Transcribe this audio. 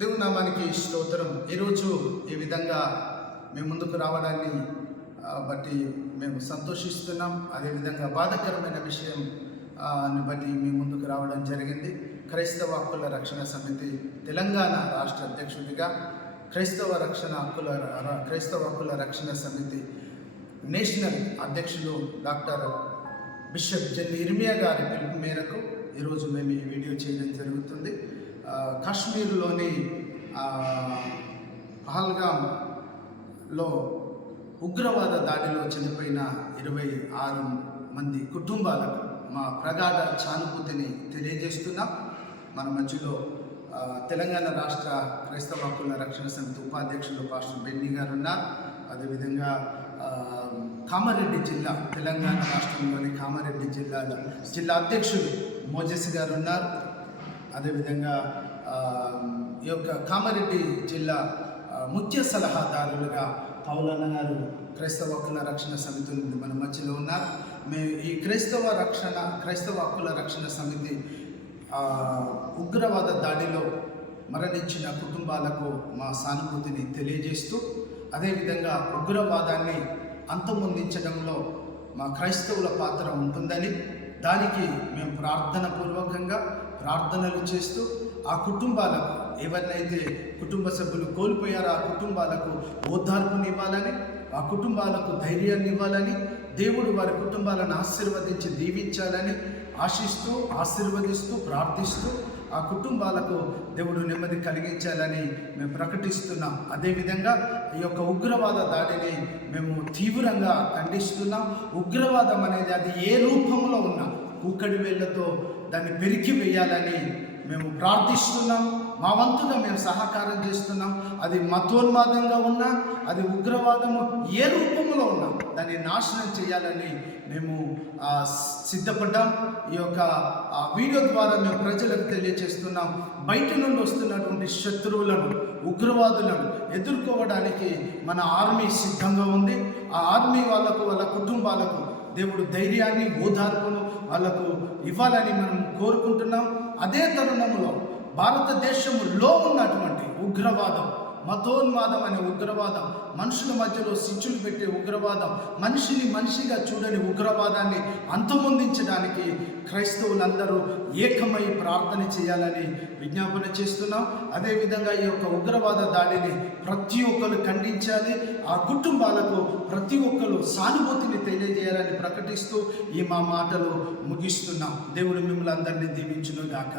దేవుని నామానికి స్తోత్రం. ఈరోజు ఈ విధంగా మేము ముందుకు రావడాన్ని బట్టి మేము సంతోషిస్తున్నాం. అదేవిధంగా బాధాకరమైన విషయం బట్టి మీ ముందుకు రావడం జరిగింది. క్రైస్తవ హక్కుల రక్షణ సమితి తెలంగాణ రాష్ట్ర అధ్యక్షుడిగా క్రైస్తవ హక్కుల రక్షణ సమితి నేషనల్ అధ్యక్షులు డాక్టర్ బిషప్ జెన్ ఇర్మియా గారి పిలుపు మేరకు ఈరోజు మేము ఈ వీడియో చేయడం జరుగుతుంది. కాశ్మీర్లోని పహల్గామ్లో ఉగ్రవాద దాడిలో చనిపోయిన 26 మంది కుటుంబాలకు మా ప్రగాఢ సానుభూతిని తెలియజేస్తున్నాం. మన మధ్యలో తెలంగాణ రాష్ట్ర క్రైస్తవ హక్కుల రక్షణ సమితి ఉపాధ్యక్షులు పాస్టర్ బెన్నీ గారు ఉన్నారు. అదేవిధంగా కామారెడ్డి జిల్లా, తెలంగాణ రాష్ట్రంలోని కామారెడ్డి జిల్లా అధ్యక్షులు మోజెస్ గారు ఉన్నారు. అదేవిధంగా ఈ యొక్క కామారెడ్డి జిల్లా ముఖ్య సలహాదారులుగా పౌలన్న గారు క్రైస్తవ హక్కుల రక్షణ సమితి నుండి మన మధ్యలో ఉన్నారు. మేము ఈ క్రైస్తవ హక్కుల రక్షణ సమితి ఉగ్రవాద దాడిలో మరణించిన కుటుంబాలకు మా సానుభూతిని తెలియజేస్తూ, అదేవిధంగా ఉగ్రవాదాన్ని అంతమొందించడంలో మా క్రైస్తవుల పాత్ర ఉంటుందని, దానికి మేము ప్రార్థనలు చేస్తూ ఆ కుటుంబాలకు, ఎవరినైతే కుటుంబ సభ్యులు కోల్పోయారో ఆ కుటుంబాలకు ఓదార్పునివ్వాలని, ఆ కుటుంబాలకు ధైర్యాన్ని ఇవ్వాలని, దేవుడు వారి కుటుంబాలను ఆశీర్వదించి దీవించాలని ఆశీర్వదిస్తూ ప్రార్థిస్తూ ఆ కుటుంబాలకు దేవుడు నెమ్మది కలిగించాలని మేము ప్రకటిస్తున్నాం. అదేవిధంగా ఈ యొక్క ఉగ్రవాద దాడిని మేము తీవ్రంగా ఖండిస్తున్నాం. ఉగ్రవాదం అనేది అది ఏ రూపంలో ఉన్నా కూకడి వేళ్లతో దాన్ని పెరికి వేయాలని మేము ప్రార్థిస్తున్నాం. మా వంతుగా మేము సహకారం చేస్తున్నాం. అది మతోన్మాదంగా ఉన్నా, అది ఉగ్రవాదము ఏ రూపంలో ఉన్నా దాన్ని నాశనం చేయాలని మేము సిద్ధపడ్డాం. ఈ యొక్క వీడియో ద్వారా మేము ప్రజలకు తెలియజేస్తున్నాం. బయట నుండి వస్తున్నటువంటి శత్రువులను, ఉగ్రవాదులను ఎదుర్కోవడానికి మన ఆర్మీ సిద్ధంగా ఉంది. ఆ ఆర్మీ వాళ్ళ కుటుంబాలకు దేవుడు ధైర్యాన్ని, ఓదార్పును వాళ్ళకు ఇవ్వాలని మనం కోరుకుంటున్నాం. అదే తరుణంలో భారతదేశంలో ఉన్నటువంటి ఉగ్రవాదం, మతోన్మాదం అనే ఉగ్రవాదం, మనుషుల మధ్యలో శిక్షులు పెట్టే ఉగ్రవాదం, మనిషిని మనిషిగా చూడని ఉగ్రవాదాన్ని అంతమొందించడానికి క్రైస్తవులందరూ ఏకమై ప్రార్థన చేయాలని విజ్ఞాపన చేస్తున్నాం. అదేవిధంగా ఈ యొక్క ఉగ్రవాద దాడిని ప్రతి ఒక్కరు ఖండించాలి. ఆ కుటుంబాలకు ప్రతి ఒక్కరు సానుభూతిని తెలియజేయాలని ప్రకటిస్తూ ఈ మా మాటలు ముగిస్తున్నాం. దేవుడు మిమ్మల్ని అందరినీ దీవించును గాక.